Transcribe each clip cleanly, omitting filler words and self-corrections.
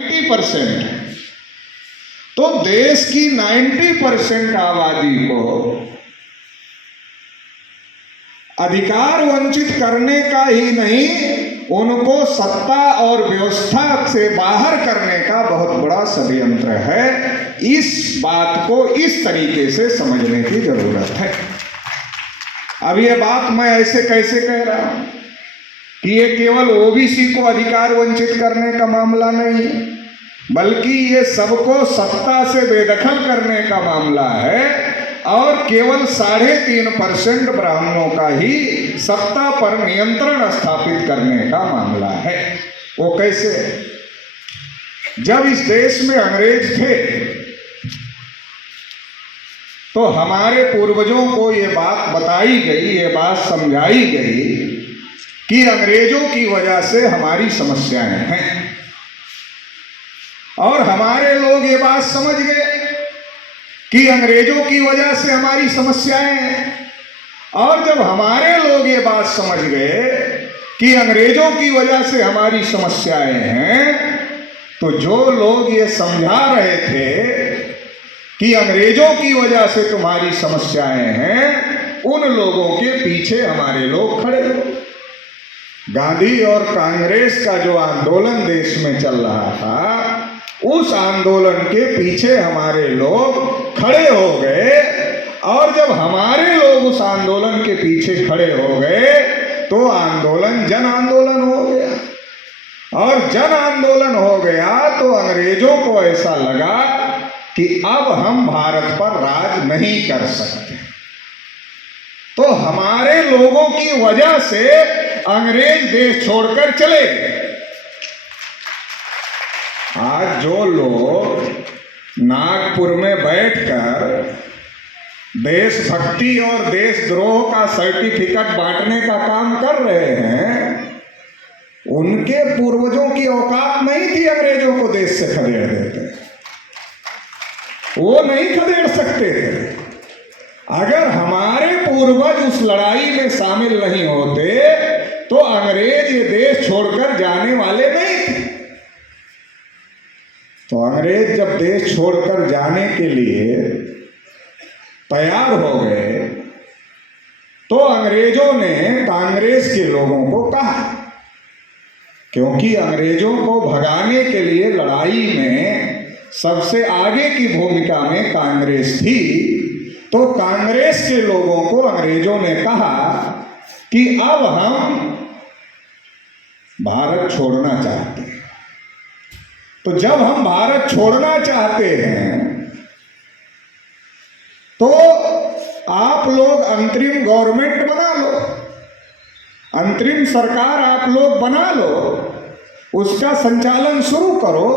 90%। तो देश की 90% आबादी को अधिकार वंचित करने का ही नहीं, उनको सत्ता और व्यवस्था से बाहर करने का बहुत बड़ा षड्यंत्र है। इस बात को इस तरीके से समझने की जरूरत है। अब ये बात मैं ऐसे कैसे कह रहा हूं कि ये केवल ओबीसी को अधिकार वंचित करने का मामला नहीं है, बल्कि ये सबको सत्ता से बेदखल करने का मामला है और केवल 3.5% ब्राह्मणों का ही सत्ता पर नियंत्रण स्थापित करने का मामला है। वो कैसे? जब इस देश में अंग्रेज थे तो हमारे पूर्वजों को ये बात बताई गई, ये बात समझाई गई कि अंग्रेजों की वजह से हमारी समस्याएं हैं, और हमारे लोग ये बात समझ गए कि अंग्रेजों की वजह से हमारी समस्याएं हैं। और जब हमारे लोग ये बात समझ गए कि अंग्रेजों की वजह से हमारी समस्याएं हैं, तो जो लोग ये समझा रहे थे कि अंग्रेजों की वजह से तुम्हारी समस्याएं हैं, उन लोगों के पीछे हमारे लोग खड़े हो। गांधी और कांग्रेस का जो आंदोलन देश में चल रहा था, उस आंदोलन के पीछे हमारे लोग खड़े हो गए, और जब हमारे लोग उस आंदोलन के पीछे खड़े हो गए तो आंदोलन जन आंदोलन हो गया, और जन आंदोलन हो गया तो अंग्रेजों को ऐसा लगा कि अब हम भारत पर राज नहीं कर सकते। तो हमारे लोगों की वजह से अंग्रेज देश छोड़कर चले गए। आज जो लोग नागपुर में बैठकर देशभक्ति और देशद्रोह का सर्टिफिकेट बांटने का काम कर रहे हैं, उनके पूर्वजों की औकात नहीं थी अंग्रेजों को देश से खदेड़ देते। वो नहीं खदेड़ सकते थे। अगर हमारे पूर्वज उस लड़ाई में शामिल नहीं होते तो अंग्रेज ये देश छोड़कर जाने वाले नहीं थे। तो अंग्रेज जब देश छोड़कर जाने के लिए तैयार हो गए तो अंग्रेजों ने कांग्रेस के लोगों को कहा, क्योंकि अंग्रेजों को भगाने के लिए लड़ाई में सबसे आगे की भूमिका में कांग्रेस थी, तो कांग्रेस के लोगों को अंग्रेजों ने कहा कि अब हम भारत छोड़ना चाहते हैं। तो जब हम भारत छोड़ना चाहते हैं तो आप लोग अंतरिम गवर्नमेंट बना लो, अंतरिम सरकार आप लोग बना लो, उसका संचालन शुरू करो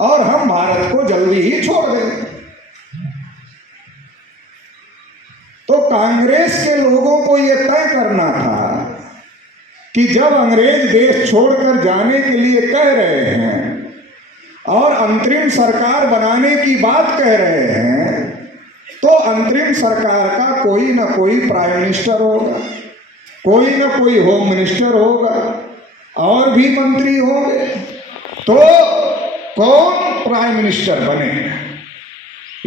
और हम भारत को जल्दी ही छोड़ देंगे। तो कांग्रेस के लोगों को यह तय करना था कि जब अंग्रेज देश छोड़कर जाने के लिए कह रहे हैं और अंतरिम सरकार बनाने की बात कह रहे हैं, तो अंतरिम सरकार का कोई ना कोई प्राइम मिनिस्टर होगा, कोई ना कोई होम मिनिस्टर होगा, और भी मंत्री होंगे। तो कौन प्राइम मिनिस्टर बनेगा,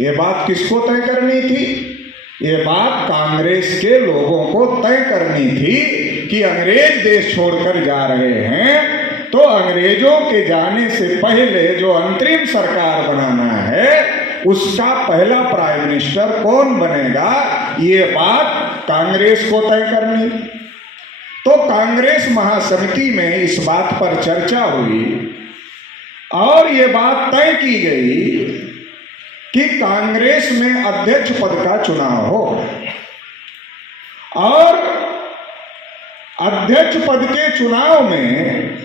ये बात किसको तय करनी थी? ये बात कांग्रेस के लोगों को तय करनी थी कि अंग्रेज देश छोड़कर जा रहे हैं, तो अंग्रेजों के जाने से पहले जो अंतरिम सरकार बनाना है उसका पहला प्राइम मिनिस्टर कौन बनेगा, ये बात कांग्रेस को तय करनी। तो कांग्रेस महासमिति में इस बात पर चर्चा हुई और ये बात तय की गई कि कांग्रेस में अध्यक्ष पद का चुनाव हो, और अध्यक्ष पद के चुनाव में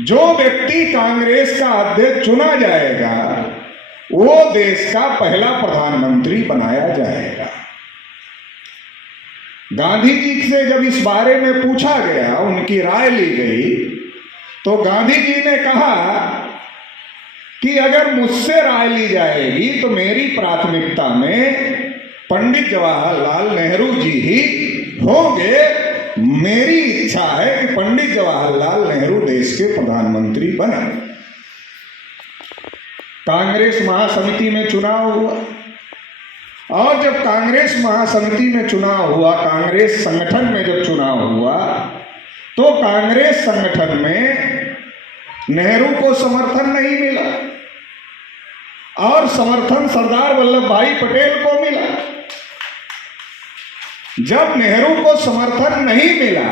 जो व्यक्ति कांग्रेस का अध्यक्ष चुना जाएगा वो देश का पहला प्रधानमंत्री बनाया जाएगा। गांधी जी से जब इस बारे में पूछा गया, उनकी राय ली गई, तो गांधी जी ने कहा कि अगर मुझसे राय ली जाएगी तो मेरी प्राथमिकता में पंडित जवाहरलाल नेहरू जी ही होंगे। मेरी इच्छा है कि पंडित जवाहरलाल नेहरू देश के प्रधानमंत्री बने। कांग्रेस महासमिति में चुनाव हुआ, और जब कांग्रेस महासमिति में चुनाव हुआ, कांग्रेस संगठन में जब चुनाव हुआ, तो कांग्रेस संगठन में नेहरू को समर्थन नहीं मिला और समर्थन सरदार वल्लभ भाई पटेल को मिला। जब नेहरू को समर्थन नहीं मिला,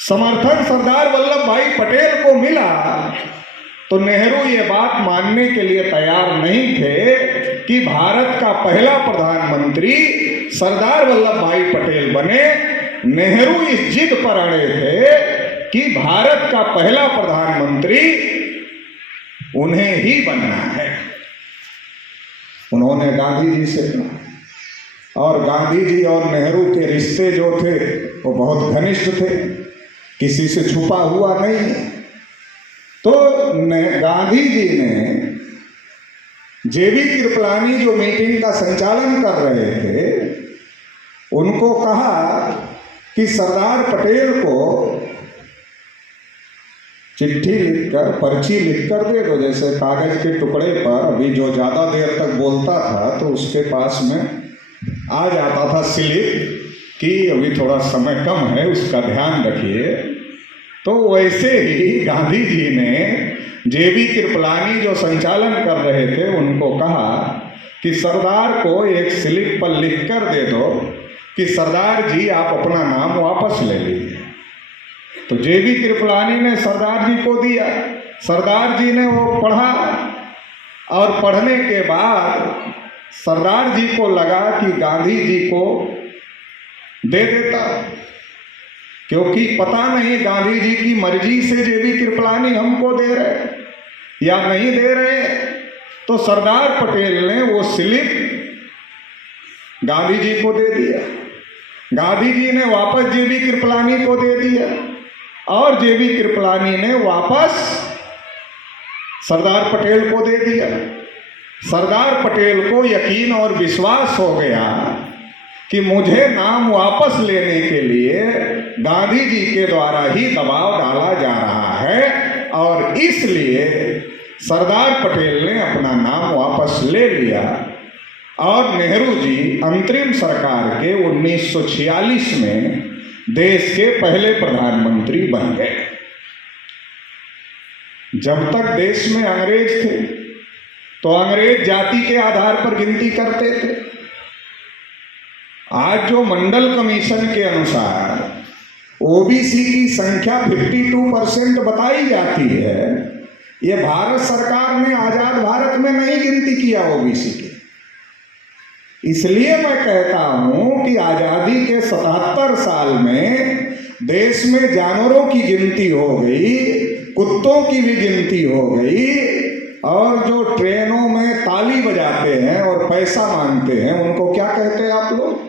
समर्थन सरदार वल्लभ भाई पटेल को मिला, तो नेहरू ये बात मानने के लिए तैयार नहीं थे कि भारत का पहला प्रधानमंत्री सरदार वल्लभ भाई पटेल बने। नेहरू इस जिद पर अड़े थे कि भारत का पहला प्रधानमंत्री उन्हें ही बनना है। उन्होंने गांधी जी से कहा, और गांधी जी और नेहरू के रिश्ते जो थे वो बहुत घनिष्ठ थे, किसी से छुपा हुआ नहीं। तो गांधी जी ने जेबी कृपलानी जो मीटिंग का संचालन कर रहे थे, उनको कहा कि सरदार पटेल को चिट्ठी लिखकर, पर्ची लिखकर दे दो। जैसे कागज के टुकड़े पर अभी जो ज़्यादा देर तक बोलता था तो उसके पास में आ जाता था स्लिप कि अभी थोड़ा समय कम है, उसका ध्यान रखिए। तो वैसे ही गांधी जी ने जेबी कृपलानी जो संचालन कर रहे थे उनको कहा कि सरदार को एक स्लिप पर लिख कर दे दो कि सरदार जी आप अपना नाम वापस ले लीजिए। तो जेबी कृपलानी ने सरदार जी को दिया, सरदार जी ने वो पढ़ा, और पढ़ने के बाद सरदार जी को लगा कि गांधी जी को दे देता, क्योंकि पता नहीं गांधी जी की मर्जी से जेबी कृपलानी हमको दे रहे या नहीं दे रहे। तो सरदार पटेल ने वो स्लिप गांधी जी को दे दिया, गांधी जी ने वापस जेबी कृपलानी को दे दिया, और जेबी कृपलानी ने वापस सरदार पटेल को दे दिया। सरदार पटेल को यकीन और विश्वास हो गया कि मुझे नाम वापस लेने के लिए गांधी जी के द्वारा ही दबाव डाला जा रहा है, और इसलिए सरदार पटेल ने अपना नाम वापस ले लिया, और नेहरू जी अंतरिम सरकार के 1946 में देश के पहले प्रधानमंत्री बन गए। जब तक देश में अंग्रेज थे तो अंग्रेज जाति के आधार पर गिनती करते थे। आज जो मंडल कमीशन के अनुसार ओबीसी की संख्या 52% बताई जाती है, ये भारत सरकार ने आजाद भारत में नहीं गिनती किया ओबीसी की। इसलिए मैं कहता हूं कि आजादी के 77 साल में देश में जानवरों की गिनती हो गई, कुत्तों की भी गिनती हो गई, और जो ट्रेनों में ताली बजाते हैं और पैसा मांगते हैं उनको क्या कहते हैं आप लोग?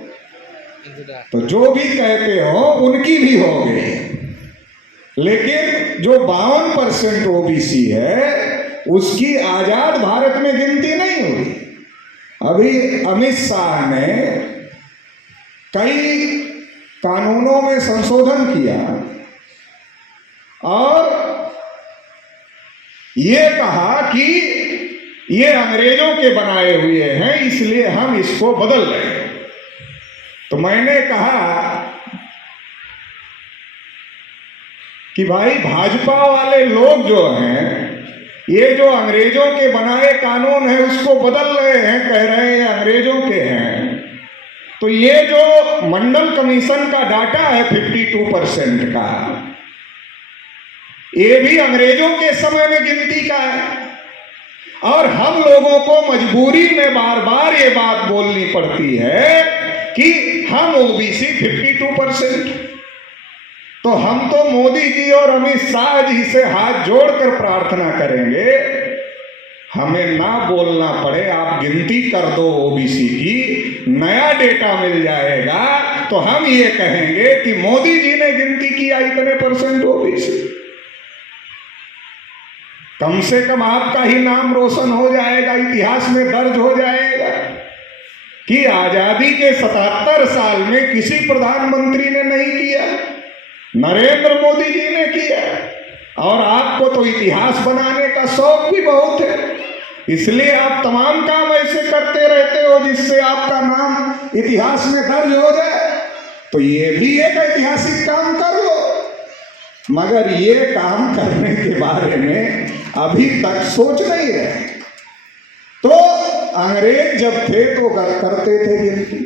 तो जो भी कहते हो उनकी भी हो गई। लेकिन जो 52% ओबीसी है उसकी आजाद भारत में गिनती नहीं हुई। अभी अमित शाह ने कई कानूनों में संशोधन किया और ये कहा कि ये अंग्रेजों के बनाए हुए हैं, इसलिए हम इसको बदल रहे हैं। तो मैंने कहा कि भाई भाजपा वाले लोग जो हैं, ये जो अंग्रेजों के बनाए कानून है उसको बदल रहे हैं, कह रहे हैं अंग्रेजों के हैं। तो ये जो मंडल कमीशन का डाटा है 52% का, ये भी अंग्रेजों के समय में गिनती का है, और हम लोगों को मजबूरी में बार बार ये बात बोलनी पड़ती है कि हम ओबीसी 52%। तो हम तो मोदी जी और अमित शाह जी से हाथ जोड़कर प्रार्थना करेंगे हमें ना बोलना पड़े, आप गिनती कर दो ओबीसी की, नया डेटा मिल जाएगा तो हम ये कहेंगे कि मोदी जी ने गिनती किया इतने % ओबीसी। कम से कम आपका ही नाम रोशन हो जाएगा, इतिहास में दर्ज हो जाएगा कि आजादी के 77 साल में किसी प्रधानमंत्री ने नहीं किया, नरेंद्र मोदी जी ने किया। और आपको तो इतिहास बनाने का शौक भी बहुत है, इसलिए आप तमाम काम ऐसे करते रहते हो जिससे आपका नाम इतिहास में दर्ज हो जाए। तो ये भी एक ऐतिहासिक काम कर लो, मगर ये काम करने के बारे में अभी तक सोच नहीं रहे। तो अंग्रेज जब थे तो करते थे गिनती।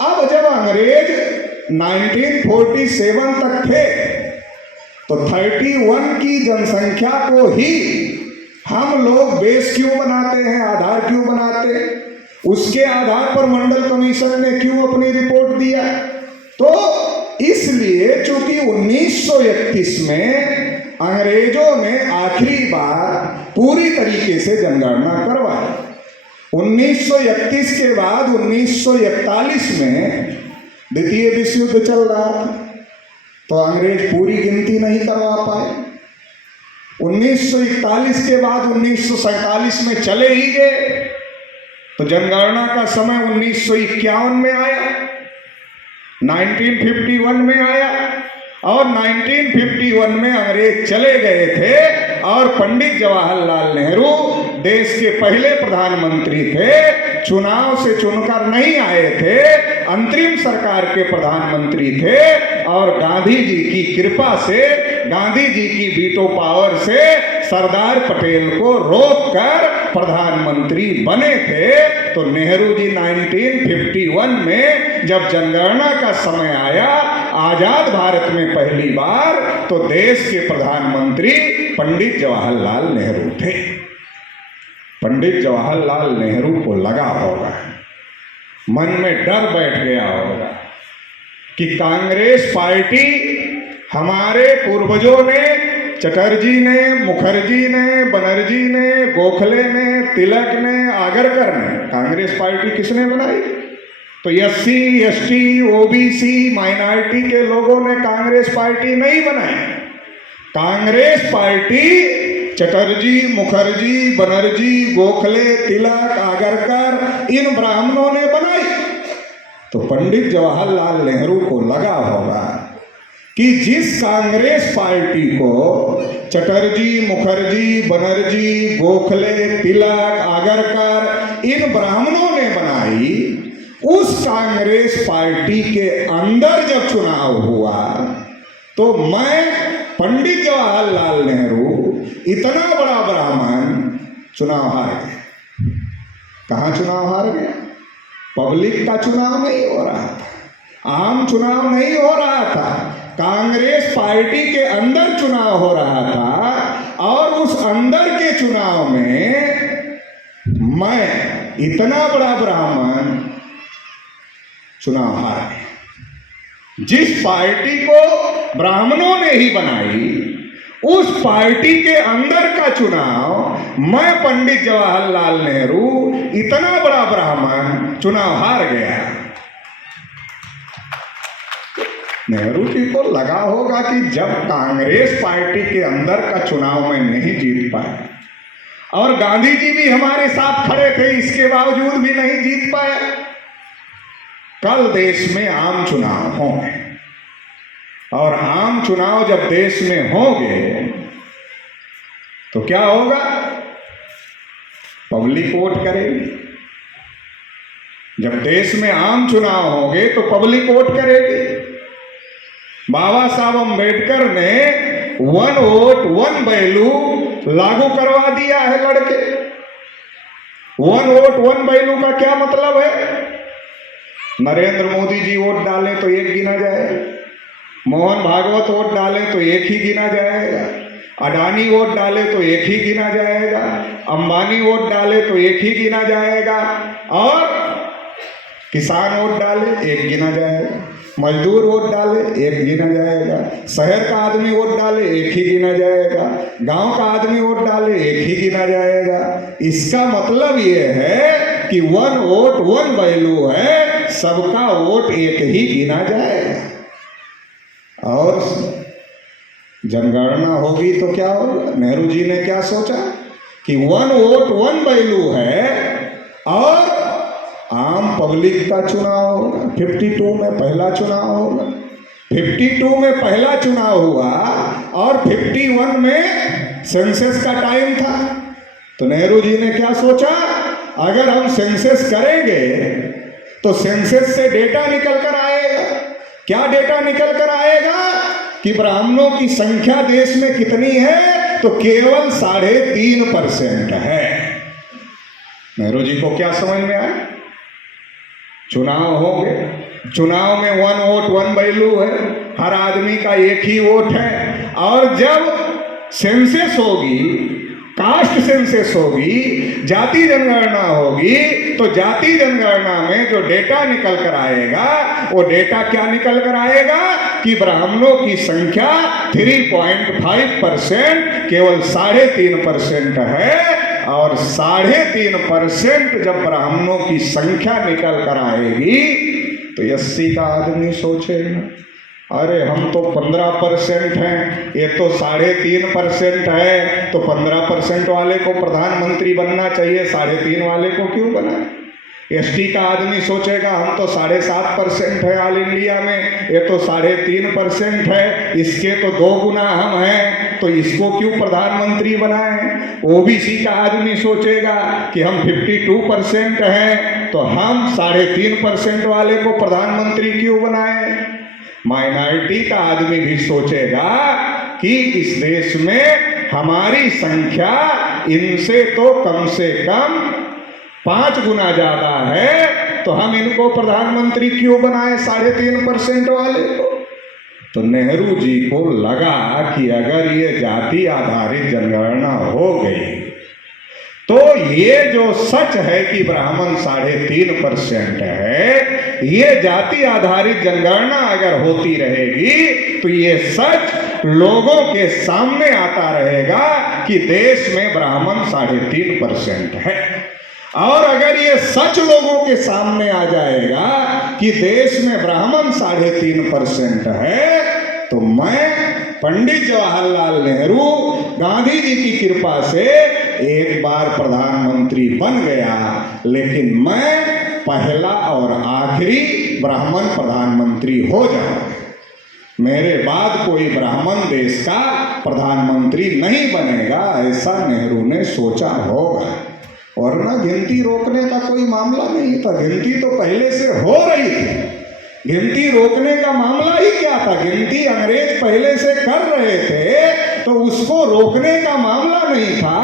अब जब अंग्रेज 1947 तक थे तो 31 की जनसंख्या को ही हम लोग बेस क्यों बनाते हैं, आधार क्यों बनाते हैं? उसके आधार पर मंडल कमीशन ने क्यों अपनी रिपोर्ट दिया? तो इसलिए चूंकि 1931 में अंग्रेजों ने आखिरी बार पूरी तरीके से जनगणना करवाई। 1931 के बाद 1941 में द्वितीय विश्व युद्ध चल रहा था, तो अंग्रेज पूरी गिनती नहीं करवा पाए। 1941 के बाद 1947 में चले ही गए, तो जनगणना का समय 1951 में आया, 1951 में आया, और 1951 में अंग्रेज चले गए थे और पंडित जवाहरलाल नेहरू देश के पहले प्रधानमंत्री थे। चुनाव से चुनकर नहीं आए थे, अंतरिम सरकार के प्रधानमंत्री थे, और गांधी जी की कृपा से, गांधी जी की वीटो पावर से सरदार पटेल को रोककर प्रधानमंत्री बने थे। तो नेहरू जी 1951 में जब जनगणना का समय आया, आजाद भारत में पहली बार, तो देश के प्रधानमंत्री पंडित जवाहरलाल नेहरू थे। पंडित जवाहरलाल नेहरू को लगा होगा, मन में डर बैठ गया होगा कि कांग्रेस पार्टी, हमारे पूर्वजों ने, चटर्जी ने, मुखर्जी ने, बनर्जी ने, गोखले ने, तिलक ने, आगरकर ने, कांग्रेस पार्टी किसने बनाई? तो SC, ST, OBC, माइनॉरिटी के लोगों ने कांग्रेस पार्टी नहीं बनाई। कांग्रेस पार्टी चटर्जी, मुखर्जी, बनर्जी, गोखले, तिलक, आगरकर, इन ब्राह्मणों ने बनाई। तो पंडित जवाहरलाल नेहरू को लगा होगा कि जिस कांग्रेस पार्टी को चटर्जी, मुखर्जी, बनर्जी, गोखले, तिलक, आगरकर, इन ब्राह्मणों ने बनाई, उस कांग्रेस पार्टी के अंदर जब चुनाव हुआ तो मैं पंडित जवाहरलाल नेहरू, इतना बड़ा ब्राह्मण, चुनाव हार गए। कहाँ चुनाव हार गया? पब्लिक का चुनाव नहीं हो रहा था, आम चुनाव नहीं हो रहा था, कांग्रेस पार्टी के अंदर चुनाव हो रहा था, और उस अंदर के चुनाव में मैं, इतना बड़ा ब्राह्मण, चुनाव हार गया। जिस पार्टी को ब्राह्मणों ने ही बनाई, उस पार्टी के अंदर का चुनाव मैं पंडित जवाहरलाल नेहरू, इतना बड़ा ब्राह्मण, चुनाव हार गया। नेहरू जी को लगा होगा कि जब कांग्रेस पार्टी के अंदर का चुनाव मैं नहीं जीत पाया, और गांधी जी भी हमारे साथ खड़े थे, इसके बावजूद भी नहीं जीत पाया, कल देश में आम चुनाव होंगे, और आम चुनाव जब देश में होंगे तो क्या होगा? पब्लिक वोट करेगी। जब देश में आम चुनाव होंगे तो पब्लिक वोट करेगी। बाबा साहब अंबेडकर ने 1 वोट 1 वैल्यू लागू करवा दिया है लड़के। 1 वोट 1 वैल्यू का क्या मतलब है? नरेंद्र मोदी जी वोट डालें तो 1 गिना जाएगा, मोहन भागवत वोट डालें तो 1 ही गिना जाएगा, अडानी वोट डाले तो 1 ही गिना जाएगा, अंबानी वोट डाले तो 1 ही गिना जाएगा, और किसान वोट डाले 1 गिना जाएगा, मजदूर वोट डाले 1 गिना जाएगा, शहर का आदमी वोट डाले 1 ही गिना जाएगा, गांव का आदमी वोट डाले 1 ही गिना जाएगा। इसका मतलब ये है कि 1 वोट 1 वैल्यू है, सबका वोट 1 ही गिना जाएगा। और जनगणना होगी तो क्या होगा? नेहरू जी ने क्या सोचा कि 1 वोट 1 वैल्यू है, और आम पब्लिक का चुनाव होगा। 52 में पहला चुनाव होगा, 52 में पहला चुनाव हुआ, और 51 में सेंसस का टाइम था, तो नेहरू जी ने क्या सोचा, अगर हम सेंसस करेंगे तो सेंसस से डेटा निकल कर आएगा। क्या डेटा निकल कर आएगा कि ब्राह्मणों की संख्या देश में कितनी है, तो केवल 3.5% है। नेहरू जी को क्या समझ में आया, चुनाव होंगे, चुनाव में 1 वोट 1 वैल्यू है, हर आदमी का एक ही वोट है। और जब सेंसस होगी, कास्ट सेंसस होगी, जाति जनगणना होगी, तो जाति जनगणना में जो डेटा निकल कर आएगा, वो डेटा क्या निकल कर आएगा कि ब्राह्मणों की संख्या 3.5% केवल 3.5% है। और 3.5% जब ब्राह्मणों की संख्या निकल कर आएगी तो 80 का आदमी सोचेगा, अरे हम तो 15% हैं, ये तो 3.5% है, तो 15% वाले को प्रधानमंत्री बनना चाहिए, 3.5 वाले को क्यों बनाए। एसटी का आदमी सोचेगा, हम तो 7.5% है ऑल इंडिया में, ये तो 3.5% है, इसके तो 2 गुना हम हैं, तो इसको क्यों प्रधानमंत्री बनाएं। ओबीसी का आदमी सोचेगा कि हम 52% हैं, तो हम 3.5% वाले को प्रधानमंत्री क्यों बनाएं। माइनॉरिटी का आदमी भी सोचेगा कि इस देश में हमारी संख्या इनसे तो कम से कम 5 गुना ज्यादा है, तो हम इनको प्रधानमंत्री क्यों बनाए 3.5% वाले को। तो नेहरू जी को लगा कि अगर ये जाति आधारित जनगणना हो गई तो ये जो सच है कि ब्राह्मण 3.5% है, ये जाति आधारित जनगणना अगर होती रहेगी तो ये सच लोगों के सामने आता रहेगा कि देश में ब्राह्मण 3.5% है। और अगर ये सच लोगों के सामने आ जाएगा कि देश में ब्राह्मण 3.5% है, तो मैं पंडित जवाहरलाल नेहरू गांधी जी की कृपा से एक बार प्रधानमंत्री बन गया, लेकिन मैं पहला और आखिरी ब्राह्मण प्रधानमंत्री हो जाऊंगा। मेरे बाद कोई ब्राह्मण देश का प्रधानमंत्री नहीं बनेगा, ऐसा नेहरू ने सोचा होगा। और ना गिनती रोकने का कोई मामला नहीं था, गिनती तो पहले से हो रही थी। गिनती रोकने का मामला ही क्या था, गिनती अंग्रेज पहले से कर रहे थे, तो उसको रोकने का मामला नहीं था।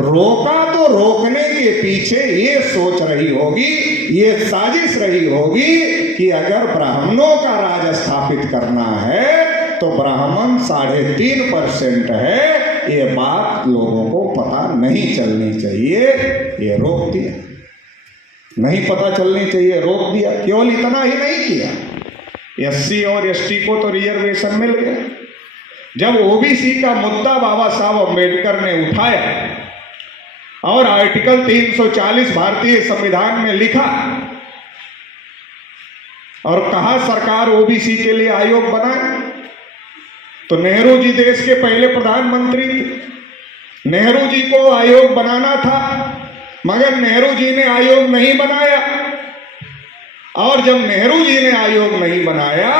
रोका तो रोकने के पीछे ये सोच रही होगी, ये साजिश रही होगी कि अगर ब्राह्मणों का राज स्थापित करना है तो ब्राह्मण 3.5% है, ये बात लोगों को पता नहीं चलनी चाहिए, ये रोक दिया। नहीं पता चलनी चाहिए, रोक दिया। केवल इतना ही नहीं किया, एससी और एसटी को तो रिजर्वेशन मिल गया। जब ओबीसी का मुद्दा बाबा साहब अम्बेडकर ने उठाया और आर्टिकल 340 भारतीय संविधान में लिखा और कहा सरकार ओबीसी के लिए आयोग बनाए, तो नेहरू जी देश के पहले प्रधानमंत्री थे। नेहरू जी को आयोग बनाना था, मगर नेहरू जी ने आयोग नहीं बनाया। और जब नेहरू जी ने आयोग नहीं बनाया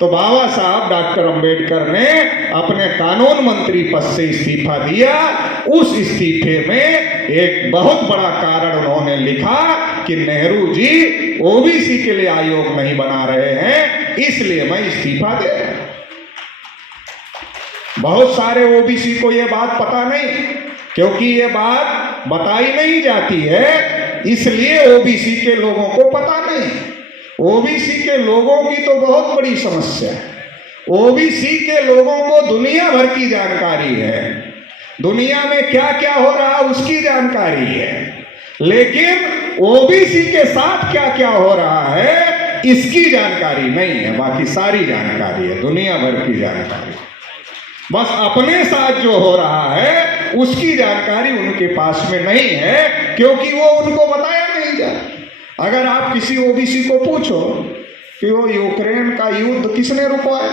तो बाबा साहब डॉक्टर अंबेडकर ने अपने कानून मंत्री पद से इस्तीफा दिया। उस इस्तीफे में एक बहुत बड़ा कारण उन्होंने लिखा कि नेहरू जी ओबीसी के लिए आयोग नहीं बना रहे हैं, इसलिए मैं इस्तीफा दे रहा हूं। बहुत सारे ओबीसी को यह बात पता नहीं, क्योंकि ये बात बताई नहीं जाती है, इसलिए ओबीसी के लोगों को पता नहीं। ओबीसी के लोगों की तो बहुत बड़ी समस्या है। ओबीसी के लोगों को दुनिया भर की जानकारी है, दुनिया में क्या क्या हो रहा है उसकी जानकारी है, लेकिन ओबीसी के साथ क्या क्या हो रहा है इसकी जानकारी नहीं है। बाकी सारी जानकारी है, दुनिया भर की जानकारी। बस अपने साथ जो हो रहा है उसकी जानकारी उनके पास में नहीं है, क्योंकि वो उनको बताया नहीं जाता। अगर आप किसी ओबीसी को पूछो कि वो यूक्रेन का युद्ध किसने रुकवाया,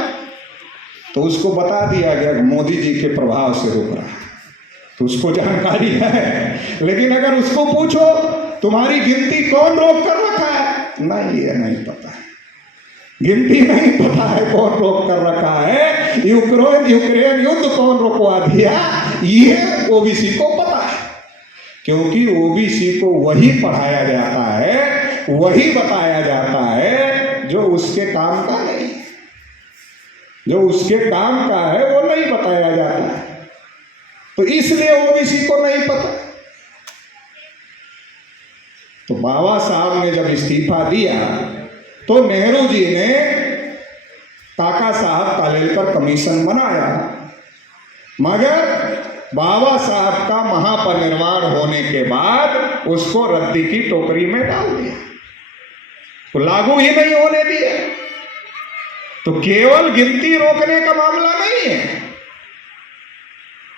तो उसको बता दिया गया मोदी जी के प्रभाव से रुक रहा है, तो उसको जानकारी है। लेकिन अगर उसको पूछो तुम्हारी गिनती कौन रोक कर रखा है, नहीं, ये नहीं पता है, गिनती नहीं पता है कौन रोक कर रखा है। यूक्रेन युद्ध कौन रुकवा दिया, ये ओबीसी को पता है। क्योंकि ओबीसी को वही पढ़ाया जाता है, वही बताया जाता है जो उसके काम का नहीं, जो उसके काम का है वो नहीं बताया जाता है। तो इसलिए ओबीसी को नहीं पता। तो बाबा साहब ने जब इस्तीफा दिया तो नेहरू जी ने काका साहब कालेलकर कमीशन बनाया, मगर बाबा साहब का महापरिनिर्वाण होने के बाद उसको रद्दी की टोकरी में डाल दिया, तो लागू ही नहीं होने दिया। तो केवल गिनती रोकने का मामला नहीं है,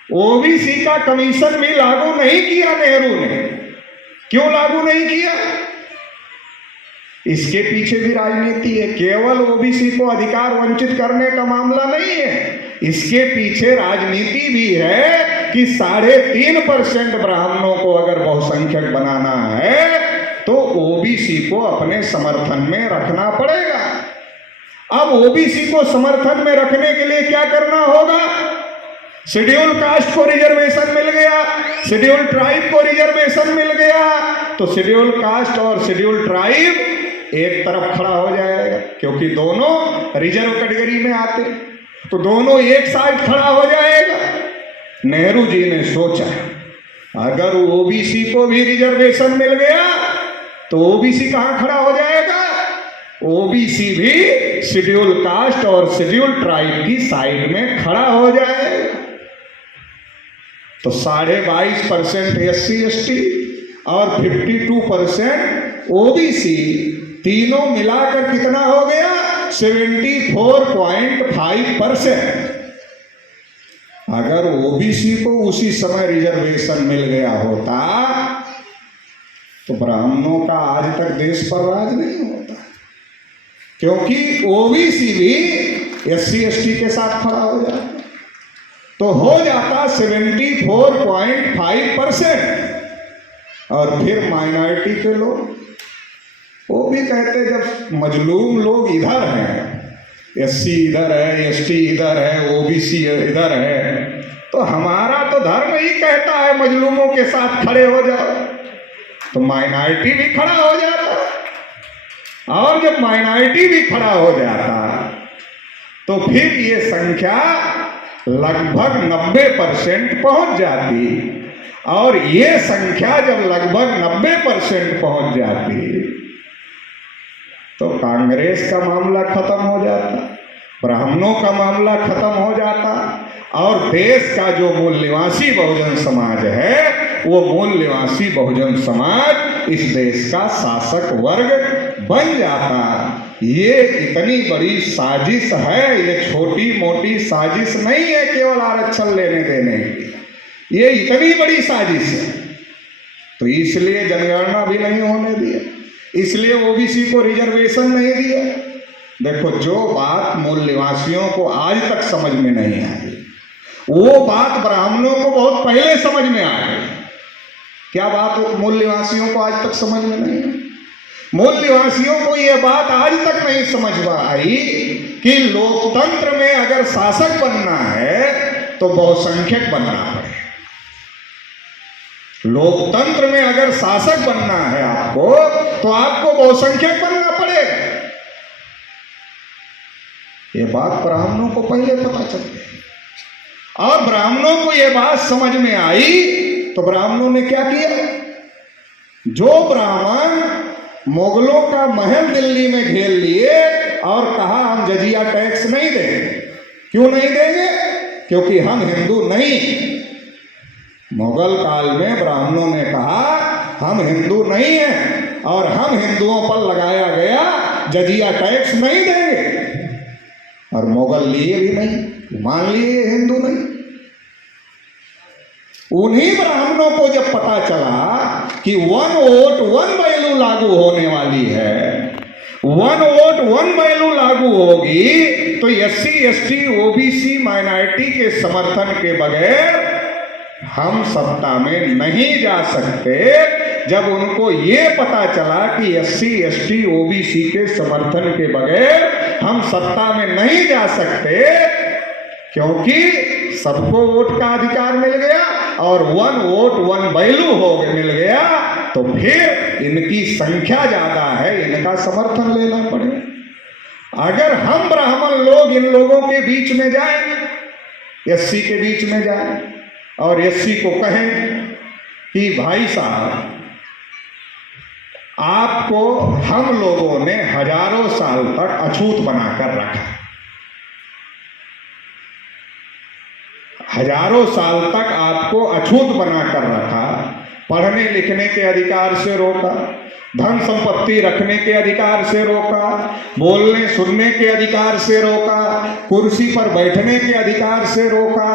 ओबीसी का कमीशन भी लागू नहीं किया नेहरू ने। क्यों लागू नहीं किया? इसके पीछे भी राजनीति है। केवल ओबीसी को अधिकार वंचित करने का मामला नहीं है, इसके पीछे राजनीति भी है कि 3.5% ब्राह्मणों को अगर बहुसंख्यक बनाना है तो ओबीसी को अपने समर्थन में रखना पड़ेगा। अब ओबीसी को समर्थन में रखने के लिए क्या करना होगा? शेड्यूल कास्ट को रिजर्वेशन मिल गया, शेड्यूल ट्राइब को रिजर्वेशन मिल गया, तो शेड्यूल कास्ट और शेड्यूल ट्राइब एक तरफ खड़ा हो जाएगा, क्योंकि दोनों रिजर्व कैटेगरी में आते, तो दोनों एक साइड खड़ा हो जाएगा। नेहरू जी ने सोचा अगर ओबीसी को भी रिजर्वेशन मिल गया तो ओबीसी कहां खड़ा हो जाएगा? ओबीसी भी शेड्यूल कास्ट और शेड्यूल ट्राइब की साइड में खड़ा हो जाएगा। तो 22.5% SC/ST और 52% ओबीसी, तीनों मिलाकर कितना हो गया? 74.5%। अगर ओबीसी को उसी समय रिजर्वेशन मिल गया होता तो ब्राह्मणों का आज तक देश पर राज नहीं होता, क्योंकि ओबीसी भी SC/ST के साथ खड़ा हो जाता, तो हो जाता 74.5%। और फिर माइनॉरिटी के लोग वो भी कहते जब मजलूम लोग इधर हैं, SC इधर है, ST इधर है, OBC इधर है, तो हमारा तो धर्म ही कहता है मजलूमों के साथ खड़े हो जाओ, तो माइनॉरिटी भी खड़ा हो जाता। और जब माइनॉरिटी भी खड़ा हो जाता तो फिर ये संख्या लगभग 90% पहुंच जाती, और ये संख्या जब लगभग 90% पहुंच जाती तो कांग्रेस का मामला खत्म हो जाता, ब्राह्मणों का मामला खत्म हो जाता, और देश का जो मूल निवासी बहुजन समाज है वो मूल निवासी बहुजन समाज इस देश का शासक वर्ग बन जाता। ये इतनी बड़ी साजिश है, ये छोटी मोटी साजिश नहीं है केवल आरक्षण लेने देने की, ये इतनी बड़ी साजिश है। तो इसलिए जनगणना भी नहीं होने दिया, इसलिए ओबीसी को रिजर्वेशन नहीं दिया। देखो, जो बात मूल निवासियों को आज तक समझ में नहीं आई वो बात ब्राह्मणों को बहुत पहले समझ में आ गई। क्या बात मूल निवासियों को आज तक समझ में नहीं आई? मूल निवासियों को यह बात आज तक नहीं समझ में आई कि लोकतंत्र में अगर शासक बनना है तो बहुसंख्यक बनना पड़े। लोकतंत्र में अगर शासक बनना है आपको तो आपको बहुसंख्यक बनना पड़ेगा। ये बात ब्राह्मणों को पहले पता चल गई, और ब्राह्मणों को यह बात समझ में आई तो ब्राह्मणों ने क्या किया? जो ब्राह्मण मुगलों का महल दिल्ली में घेर लिए और कहा हम जजिया टैक्स नहीं देंगे। क्यों नहीं देंगे? क्योंकि हम हिंदू नहीं। मुगल काल में ब्राह्मणों ने कहा हम हिंदू नहीं हैं और हम हिंदुओं पर लगाया गया जजिया टैक्स नहीं देंगे, और मुगल लिए भी नहीं, मान लिए हिंदू नहीं। उन्हीं ब्राह्मणों को जब पता चला कि 1 वोट 1 वैल्यू लागू होने वाली है, 1 वोट 1 वैल्यू लागू होगी, तो SC ST OBC माइनॉरिटी के समर्थन के बगैर हम सत्ता में नहीं जा सकते। जब उनको ये पता चला कि SC ST OBC के समर्थन के बगैर हम सत्ता में नहीं जा सकते, क्योंकि सबको वोट का अधिकार मिल गया और 1 वोट 1 वैल्यू हो मिल गया तो फिर इनकी संख्या ज्यादा है, इनका समर्थन लेना पड़ेगा। अगर हम ब्राह्मण लोग इन लोगों के बीच में जाएं, एससी के बीच में जाएं और एससी को कहें कि भाई साहब आपको हम लोगों ने हजारों साल तक अछूत बनाकर रखा, हजारों साल तक आपको अछूत बनाकर रखा, पढ़ने लिखने के अधिकार से रोका, धन संपत्ति रखने के अधिकार से रोका, बोलने सुनने के अधिकार से रोका, कुर्सी पर बैठने के अधिकार से रोका,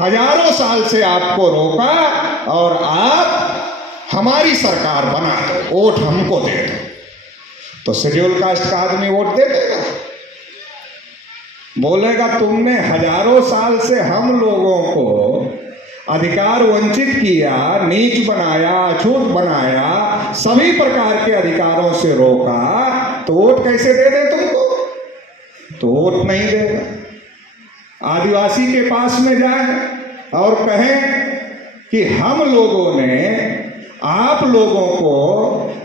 हजारों साल से आपको रोका और आप हमारी सरकार बना दो, वोट हमको दे दो। तो शेड्यूल कास्ट का आदमी वोट दे देगा? बोलेगा तुमने हजारों साल से हम लोगों को अधिकार वंचित किया, नीच बनाया, अछूत बनाया, सभी प्रकार के अधिकारों से रोका, तो वोट कैसे दे दे तुमको? तो वोट नहीं देगा। आदिवासी के पास में जाए और कहें कि हम लोगों ने आप लोगों को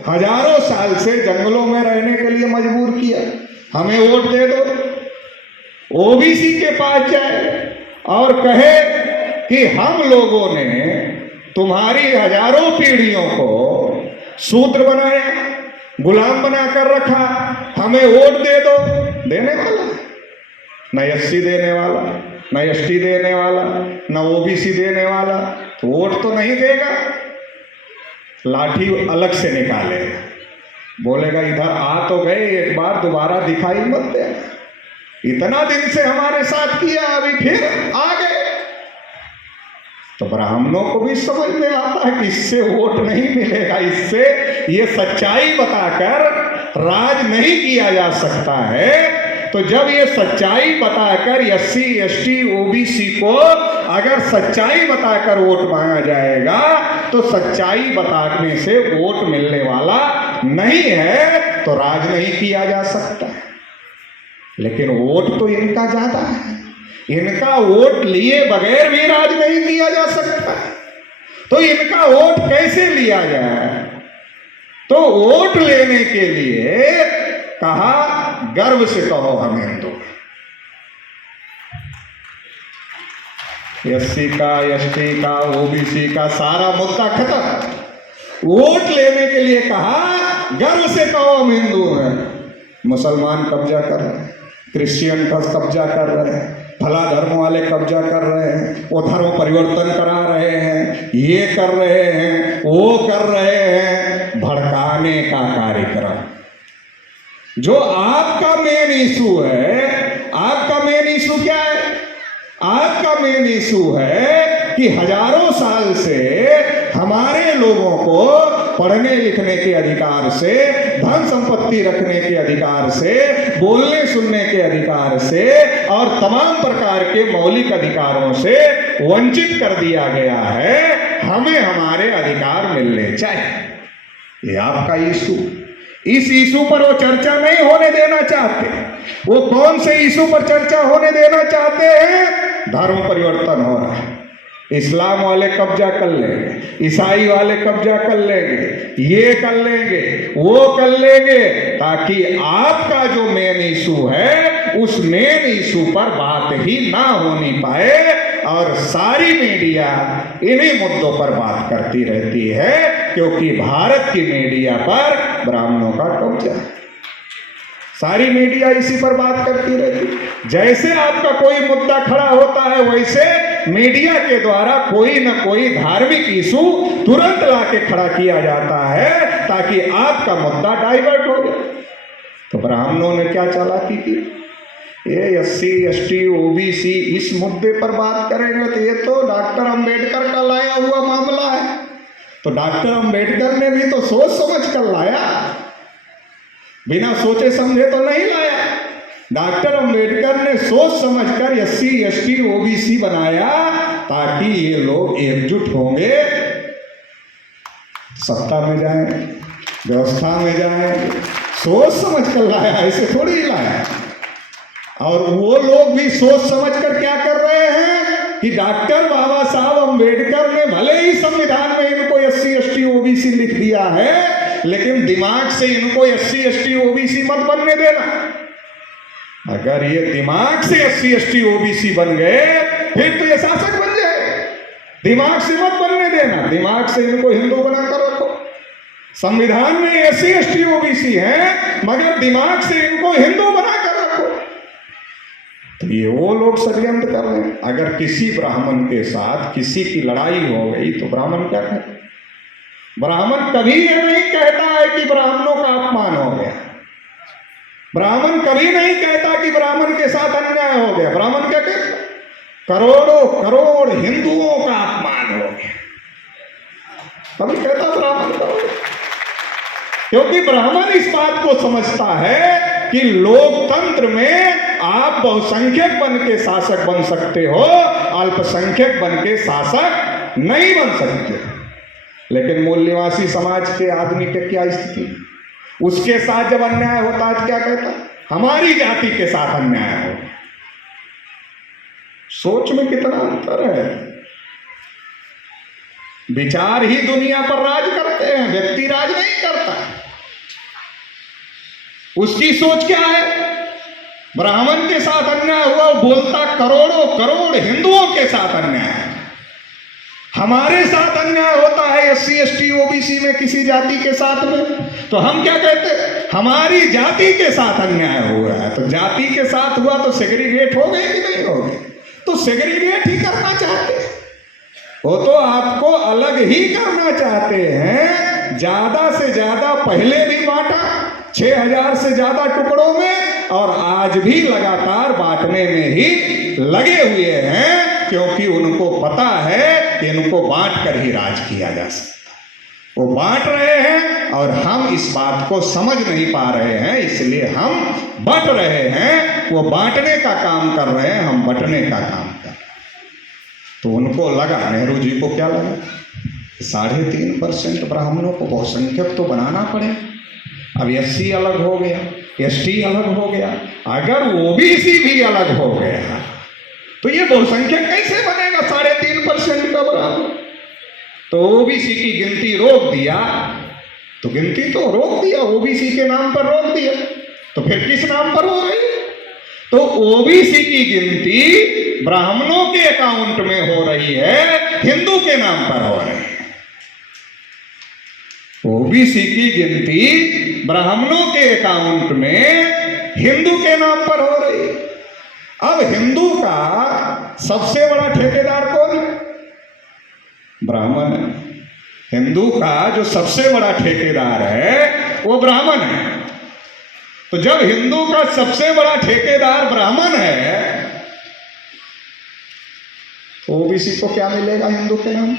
हजारों साल से जंगलों में रहने के लिए मजबूर किया, हमें वोट दे दो। ओबीसी के पास जाए और कहे कि हम लोगों ने तुम्हारी हजारों पीढ़ियों को शूद्र बनाया, गुलाम बनाकर रखा, हमें वोट दे दो। देने वाला न एससी देने वाला, न एसटी देने वाला, न ओबीसी देने वाला, तो वोट तो नहीं देगा। लाठी अलग से निकालेगा, बोलेगा इधर आ तो गए एक बार, दोबारा दिखाई मत दे। इतना दिन से हमारे साथ किया, अभी फिर आ गए। तो ब्राह्मणों को भी समझ में आता है कि इससे वोट नहीं मिलेगा, इससे ये सच्चाई बताकर राज नहीं किया जा सकता है। तो जब ये सच्चाई बताकर एससी एसटी ओबीसी को अगर सच्चाई बताकर वोट मांगा जाएगा तो सच्चाई बताने से वोट मिलने वाला नहीं है, तो राज नहीं किया जा सकता। लेकिन वोट तो इनका ज्यादा है, इनका वोट लिए बगैर भी राज नहीं किया जा सकता। तो इनका वोट कैसे लिया जाए? तो वोट लेने के लिए कहा गर्व से कहो हम हिंदू। एससी का, एसटी का, ओबीसी का सारा मुद्दा खत्म। वोट लेने के लिए कहा गर्व से कहो हम हिंदू हैं। मुसलमान कब्जा कर रहे हैं, क्रिश्चियन का कब्जा कर रहे हैं, फला धर्म वाले कब्जा कर रहे हैं, वो धर्म परिवर्तन करा रहे हैं, ये कर रहे हैं, वो कर रहे हैं, भड़काने का कार्यक्रम। जो आपका मेन इशू है, आपका मेन इशू क्या है? आपका मेन इशू है कि हजारों साल से हमारे लोगों को पढ़ने लिखने के अधिकार से, धन संपत्ति रखने के अधिकार से, बोलने सुनने के अधिकार से और तमाम प्रकार के मौलिक अधिकारों से वंचित कर दिया गया है। हमें हमारे अधिकार मिलने चाहिए, ये आपका इशू। इस इशू पर वो चर्चा नहीं होने देना चाहते। वो कौन से इशू पर चर्चा होने देना चाहते हैं? धर्म परिवर्तन हो रहा है, इस्लाम वाले कब्जा कर लेंगे, ईसाई वाले कब्जा कर लेंगे, ये कर लेंगे, वो कर लेंगे, ताकि आपका जो मेन इशू है उस मेन इशू पर बात ही ना होनी पाए। और सारी मीडिया इन्हीं मुद्दों पर बात करती रहती है, क्योंकि भारत की मीडिया पर ब्राह्मणों का कब्जा है। सारी मीडिया इसी पर बात करती रहती। जैसे आपका कोई मुद्दा खड़ा होता है, वैसे मीडिया के द्वारा कोई न कोई धार्मिक इशू तुरंत लाके खड़ा किया जाता है, ताकि आपका मुद्दा डाइवर्ट हो जाए। तो ब्राह्मणों ने क्या चालाकी की? ये एससी एसटी ओबीसी इस मुद्दे पर बात करेंगे तो ये तो डॉक्टर अंबेडकर का लाया हुआ मामला है। तो डॉक्टर अंबेडकर ने भी तो सोच समझ कर लाया, बिना सोचे समझे तो नहीं लाया। डॉक्टर अंबेडकर ने सोच समझकर एससी एसटी ओबीसी बनाया, ताकि ये लोग एकजुट होंगे, सत्ता में जाएं, व्यवस्था में जाएं। सोच समझ कर लाया, ऐसे थोड़ी लाया। और वो लोग भी सोच समझकर क्या कर रहे हैं? कि डॉक्टर बाबा साहब अम्बेडकर ने भले ही संविधान में इनको SC ST OBC लिख दिया है, लेकिन दिमाग से इनको SC ST OBC मत बनने देना। अगर ये दिमाग से SC ST OBC बन गए फिर तो ये शासक बन जाए। दिमाग से मत बनने देना, दिमाग से इनको हिंदू बनाकर रखो। संविधान में SC ST OBC है, मगर दिमाग से इनको हिंदू बनाकर रखो। तो ये वो लोग षड्यंत्र कर रहे हैं। अगर किसी ब्राह्मण के साथ किसी की लड़ाई हो गई तो ब्राह्मण क्या कहे? ब्राह्मण कभी ये नहीं कहता है कि ब्राह्मणों का अपमान हो गया। ब्राह्मण कभी नहीं कहता कि ब्राह्मण के साथ अन्याय हो गया। ब्राह्मण क्या कहता? करोड़ों करोड़ हिंदुओं का अपमान हो गया। कभी कहता ब्राह्मण का? क्योंकि ब्राह्मण इस बात को समझता है कि लोकतंत्र में आप बहुसंख्यक बन के शासक बन सकते हो, अल्पसंख्यक बन के शासक नहीं बन सकते। लेकिन मूल निवासी समाज के आदमी की क्या स्थिति? उसके साथ जब अन्याय होता है क्या कहता? हमारी जाति के साथ अन्याय हो। सोच में कितना अंतर है। विचार ही दुनिया पर राज करते हैं, व्यक्ति राज नहीं करता। उसकी सोच क्या है? ब्राह्मण के साथ अन्याय हुआ, बोलता करोड़ों करोड़ हिंदुओं के साथ अन्याय। हमारे साथ अन्याय होता है SC ST OBC में किसी जाति के साथ में, तो हम क्या कहते हैं? हमारी जाति के साथ अन्याय हुआ है। तो जाति के साथ हुआ तो सेग्रीगेट हो गए कि नहीं हो गए? तो सेग्रीगेट ही करना चाहते हैं। वो तो आपको अलग ही करना चाहते हैं। ज्यादा से ज्यादा पहले भी बांटा 6000 से ज्यादा टुकड़ों में, और आज भी लगातार बांटने में ही लगे हुए हैं, क्योंकि उनको पता है कि इनको बांट कर ही राज किया जा सकता। वो बांट रहे हैं और हम इस बात को समझ नहीं पा रहे हैं, इसलिए हम बट रहे हैं। वो बांटने का काम कर रहे हैं, हम बटने का काम कर रहे हैं। तो उनको लगा, नेहरू जी को क्या लगा? 3.5% ब्राह्मणों को बहुसंख्यक तो बनाना पड़े। अब SC अलग हो गया, ST अलग हो गया, अगर OBC भी अलग हो गया तो ये बहुसंख्यक कैसे बनेगा? 3.5% का ब्राह्मण। तो OBC की गिनती रोक दिया, तो गिनती तो रोक दिया, OBC के नाम पर रोक दिया, तो फिर किस नाम पर हो रही? तो OBC की गिनती ब्राह्मणों के अकाउंट में हो रही है, हिंदू के नाम पर हो रही है। OBC की गिनती ब्राह्मणों के अकाउंट में हिंदू के नाम पर हो रही है। अब हिंदू का सबसे बड़ा ठेकेदार कौन है? ब्राह्मण है। हिंदू का जो सबसे बड़ा ठेकेदार है वो ब्राह्मण है। तो जब हिंदू का सबसे बड़ा ठेकेदार ब्राह्मण है, तो OBC को क्या मिलेगा? हिंदू के नाम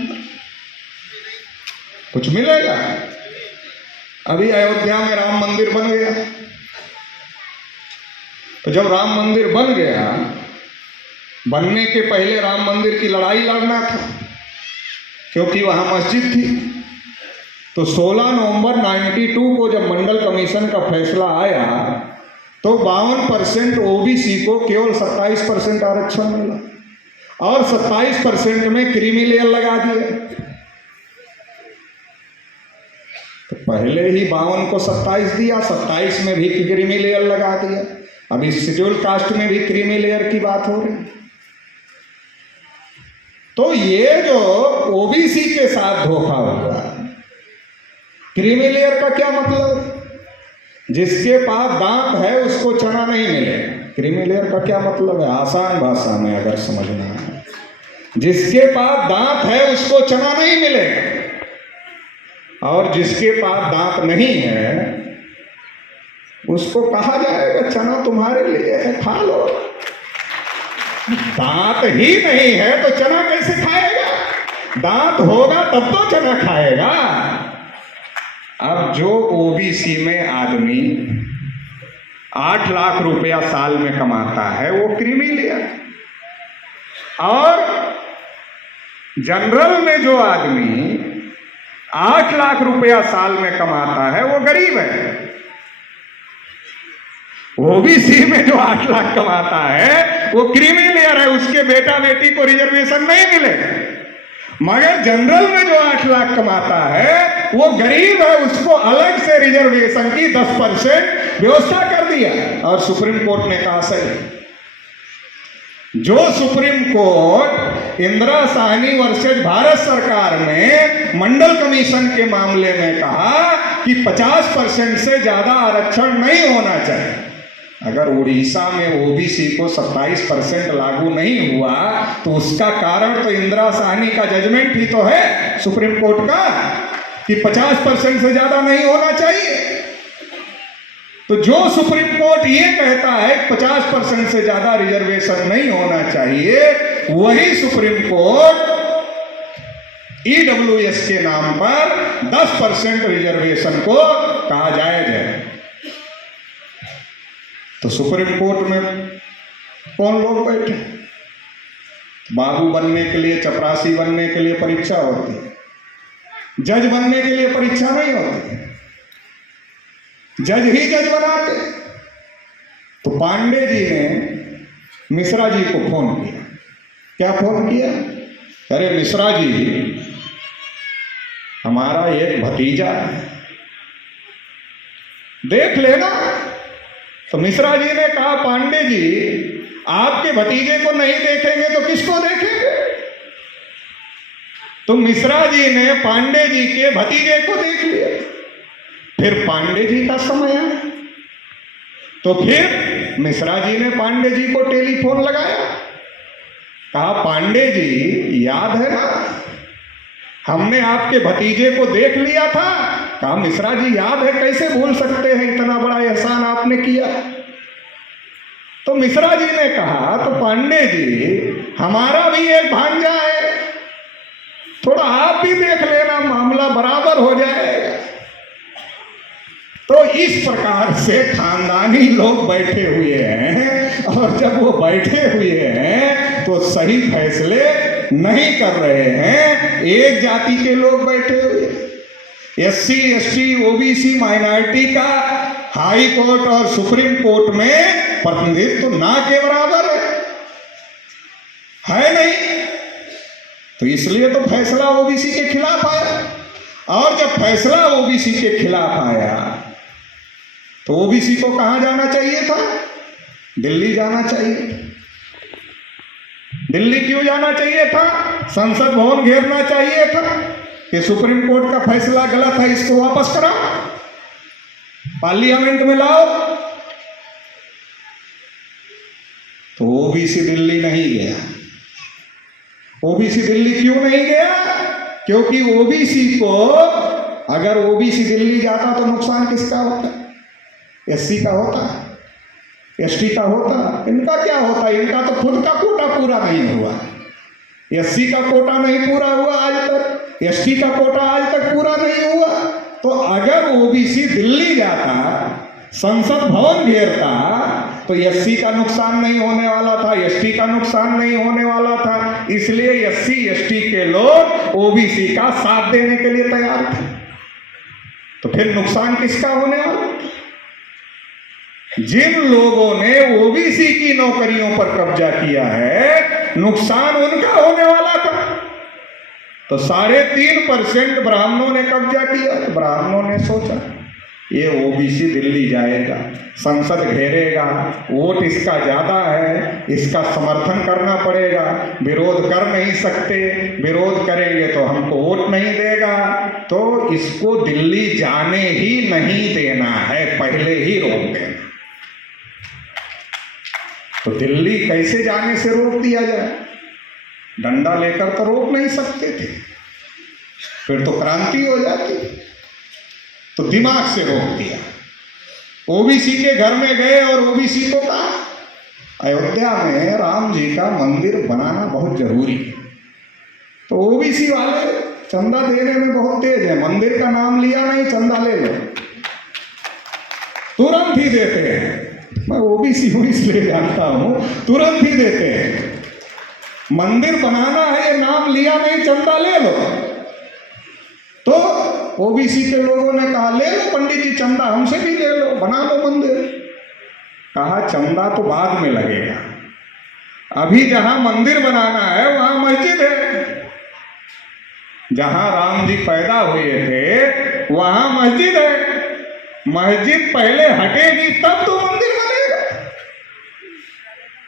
कुछ मिलेगा? अभी अयोध्या में राम मंदिर बन गया, तो जब राम मंदिर बन गया, बनने के पहले राम मंदिर की लड़ाई लड़ना था, क्योंकि वहां मस्जिद थी। तो 16 नवंबर 92 को जब मंडल कमीशन का फैसला आया, तो 52% OBC को केवल 27% आरक्षण मिला, और 27% में क्रीमी लेयर लगा दिया। तो पहले ही 52 को 27 दिया, 27 में भी क्रीमी लेयर लगा दिया। अभी शेड्यूल कास्ट में भी क्रीमी लेयर की बात हो रही। तो ये जो OBC के साथ धोखा हुआ, क्रीमी लेयर का क्या मतलब? जिसके पास दांत है उसको चना नहीं मिले। क्रीमी लेयर का क्या मतलब है? आसान भाषा में अगर समझना है, जिसके पास दांत है उसको चना नहीं मिलेगा, और जिसके पास दांत नहीं है उसको कहा जाएगा चना तुम्हारे लिए है, खा लो। दांत ही नहीं है तो चना कैसे खाएगा? दांत होगा तब तो चना खाएगा। अब जो OBC में आदमी 8 लाख रुपया साल में कमाता है वो क्रीमी लेयर, और जनरल में जो आदमी 8 लाख रुपया साल में कमाता है वो गरीब है। OBC में जो 8 लाख कमाता है वो क्रीमिलियर है, उसके बेटा बेटी को रिजर्वेशन नहीं मिलेगा। मगर जनरल में जो 8 लाख कमाता है वो गरीब है, उसको अलग से रिजर्वेशन की 10% व्यवस्था कर दिया। और सुप्रीम कोर्ट ने कहा सही। जो supreme court Indira Sahni versus Bharat सरकार में मंडल कमीशन के मामले में कहा कि 50% से ज्यादा आरक्षण नहीं होना चाहिए। अगर उड़ीसा में ओबीसी को 27% लागू नहीं हुआ तो उसका कारण तो इंदिरा साहनी का जजमेंट ही तो है सुप्रीम कोर्ट का कि 50% से ज्यादा नहीं होना चाहिए। तो जो सुप्रीम कोर्ट ये कहता है 50% से ज्यादा रिजर्वेशन नहीं होना चाहिए, वही सुप्रीम कोर्ट ईडब्ल्यूएस के नाम पर 10% रिजर्वेशन को कहा जायज है। तो सुप्रीम कोर्ट में कौन लोग बैठे? बाबू बनने के लिए, चपरासी बनने के लिए परीक्षा होती है, जज बनने के लिए परीक्षा नहीं होती, जज ही जज बनाते। तो पांडे जी ने मिश्रा जी को फोन किया। क्या फोन किया? अरे मिश्रा जी, हमारा एक भतीजा है, देख लेना। तो मिश्रा जी ने कहा पांडे जी, आपके भतीजे को नहीं देखेंगे तो किसको देखेंगे? तो मिश्रा जी ने पांडे जी के भतीजे को देख लिया। फिर पांडे जी का समय आया तो फिर मिश्रा जी ने पांडे जी को टेलीफोन लगाया। कहा पांडे जी, याद है ना, हमने आपके भतीजे को देख लिया था। कहा मिश्रा जी, याद है, कैसे भूल सकते हैं, इतना बड़ा एहसान आपने किया। तो मिश्रा जी ने कहा तो पांडे जी, हमारा भी एक भांजा है, थोड़ा आप भी देख लेना, मामला बराबर हो जाएगा। तो इस प्रकार से खानदानी लोग बैठे हुए हैं, और जब वो बैठे हुए हैं तो सही फैसले नहीं कर रहे हैं। एक जाति के लोग बैठे हुए, एससी, एसटी, ओबीसी, माइनॉरिटी का हाई कोर्ट और सुप्रीम कोर्ट में प्रतिनिधित्व तो ना के बराबर है नहीं। तो इसलिए तो फैसला ओबीसी के खिलाफ आया। और जब फैसला ओबीसी के खिलाफ आया तो ओबीसी को कहां जाना चाहिए था? दिल्ली जाना चाहिए। दिल्ली क्यों जाना चाहिए था? संसद भवन घेरना चाहिए था कि सुप्रीम कोर्ट का फैसला गलत है, इसको वापस कराओ, पार्लियामेंट में लाओ। तो ओबीसी दिल्ली नहीं गया। ओबीसी दिल्ली क्यों नहीं गया? क्योंकि ओबीसी को, अगर ओबीसी दिल्ली जाता तो नुकसान किसका होता? एससी का होता, एसटी का होता। इनका क्या होता? इनका तो खुद का कोटा पूरा नहीं हुआ। एससी का कोटा नहीं पूरा हुआ आज तक, एसटी का कोटा आज तक पूरा नहीं हुआ। तो अगर ओबीसी दिल्ली जाता, संसद भवन घेरता, तो एससी का नुकसान नहीं होने वाला था, एसटी का नुकसान नहीं होने वाला था। इसलिए एससी एसटी के लोग ओबीसी का साथ देने के लिए तैयार थे। तो फिर नुकसान किसका होने वाला? जिन लोगों ने ओबीसी की नौकरियों पर कब्जा किया है, नुकसान उनका होने वाला था। तो 3.5% ब्राह्मणों ने कब्जा किया। तो ब्राह्मणों ने सोचा ये ओबीसी दिल्ली जाएगा, संसद घेरेगा, वोट इसका ज्यादा है, इसका समर्थन करना पड़ेगा, विरोध कर नहीं सकते, विरोध करेंगे तो हमको वोट नहीं देगा, तो इसको दिल्ली जाने ही नहीं देना है, पहले ही रोक देना। तो दिल्ली कैसे जाने से रोक दिया जाए? डंडा लेकर तो रोक नहीं सकते थे, फिर तो क्रांति हो जाती। तो दिमाग से रोक दिया। ओबीसी के घर में गए और ओबीसी को कहा अयोध्या में राम जी का मंदिर बनाना बहुत जरूरी है। तो ओबीसी वाले चंदा देने में बहुत तेज है, मंदिर का नाम लिया नहीं, चंदा ले लो, तुरंत ही देते हैं। मैं ओबीसी हूं इसलिए जानता हूं, तुरंत ही देते हैं। मंदिर बनाना है, ये नाम लिया नहीं, चंदा ले लो। तो ओबीसी के लोगों ने कहा ले लो पंडित जी चंदा, हमसे भी ले लो, बना लो मंदिर। कहा चंदा तो बाद में लगेगा, अभी जहां मंदिर बनाना है वहां मस्जिद है। जहां राम जी पैदा हुए थे वहां मस्जिद है। मस्जिद पहले हटेगी तब तो मंदिर बनेगा।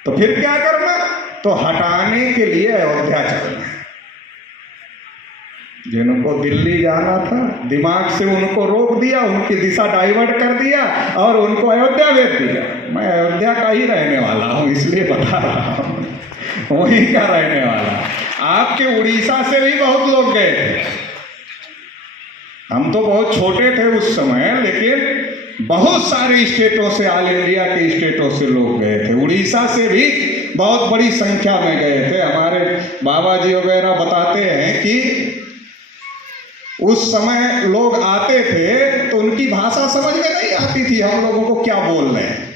तो फिर क्या करना? तो हटाने के लिए अयोध्या चलना है। जिनको दिल्ली जाना था दिमाग से उनको रोक दिया, उनकी दिशा डाइवर्ट कर दिया और उनको अयोध्या भेज दिया। मैं अयोध्या का ही रहने वाला हूं इसलिए बता रहा हूं, वहीं का रहने वाला। आपके उड़ीसा से भी बहुत लोग गए थे। हम तो बहुत छोटे थे उस समय, लेकिन बहुत सारे स्टेटों से, ऑल इंडिया के स्टेटों से लोग गए थे। उड़ीसा से भी बहुत बड़ी संख्या में गए थे। हमारे बाबा जी वगैरह बताते हैं कि उस समय लोग आते थे तो उनकी भाषा समझ में नहीं आती थी हम लोगों को क्या बोल रहे हैं।